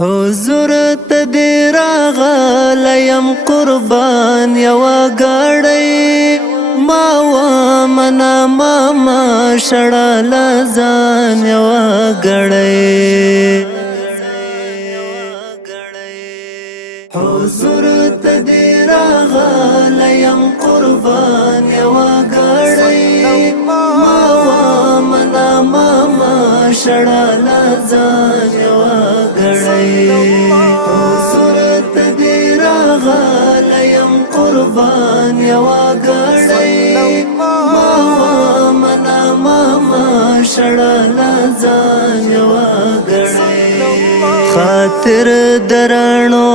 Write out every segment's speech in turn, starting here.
حضور تدې راغلیم قربان یوه ګړۍ ما ومنه ماما شړله ځان یوه ګړۍ حضور تدې راغلیم قربان یوه ګړۍ ما ومنه ماما شړله ځان یوه حضور تدې راغلیم قربان یوه ګړۍ ما ومنه ماما شړله ځان یوه ګړۍ خاطر درڼو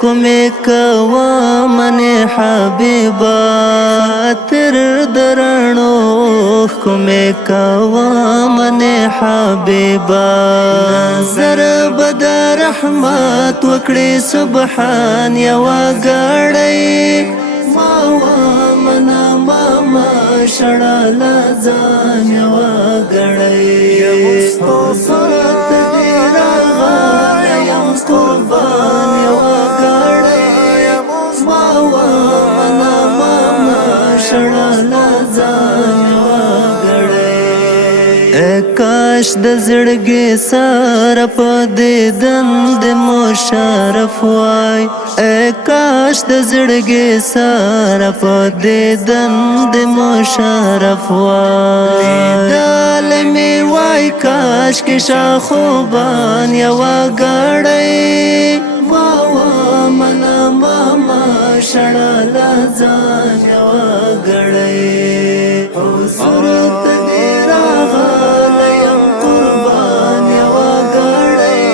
کومې کوه منې حبیبه خاطر درڼو کومې کوه منې حبیبه نظر به د رحمت وکړې سبحان یوه ګړۍ ما ومنه ماما شړله ځان یوه ګړۍ حضور تدې راغلیم قربان یوه ګړۍ ما ومنه ماما شړله ځان یوه کاش د زړګي سره په دې دند مشرف وای کاش د زړګي سره په دې دند مشرف وای دل می وای کاش کې شاخوبان یوه ګړۍ ما ومنه ماما شړله ځان یوه ګړۍ حضور تدې راغلیم قربان یوه ګړۍ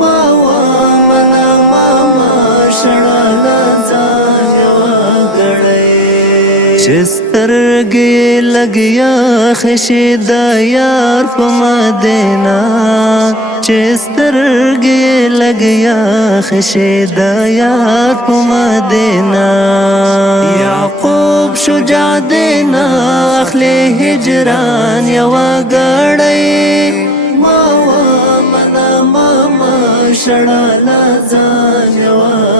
ما ومنه ماما شړله ځان یوه ګړۍ چې سترګې لګیا خشي د یار په مدینه چې سترګې لګیا خشي د یار په مدینه یعقوب شجاع دینا اخلی هجران یوه ګړۍ ما ومنه ماما شړله ځان یوه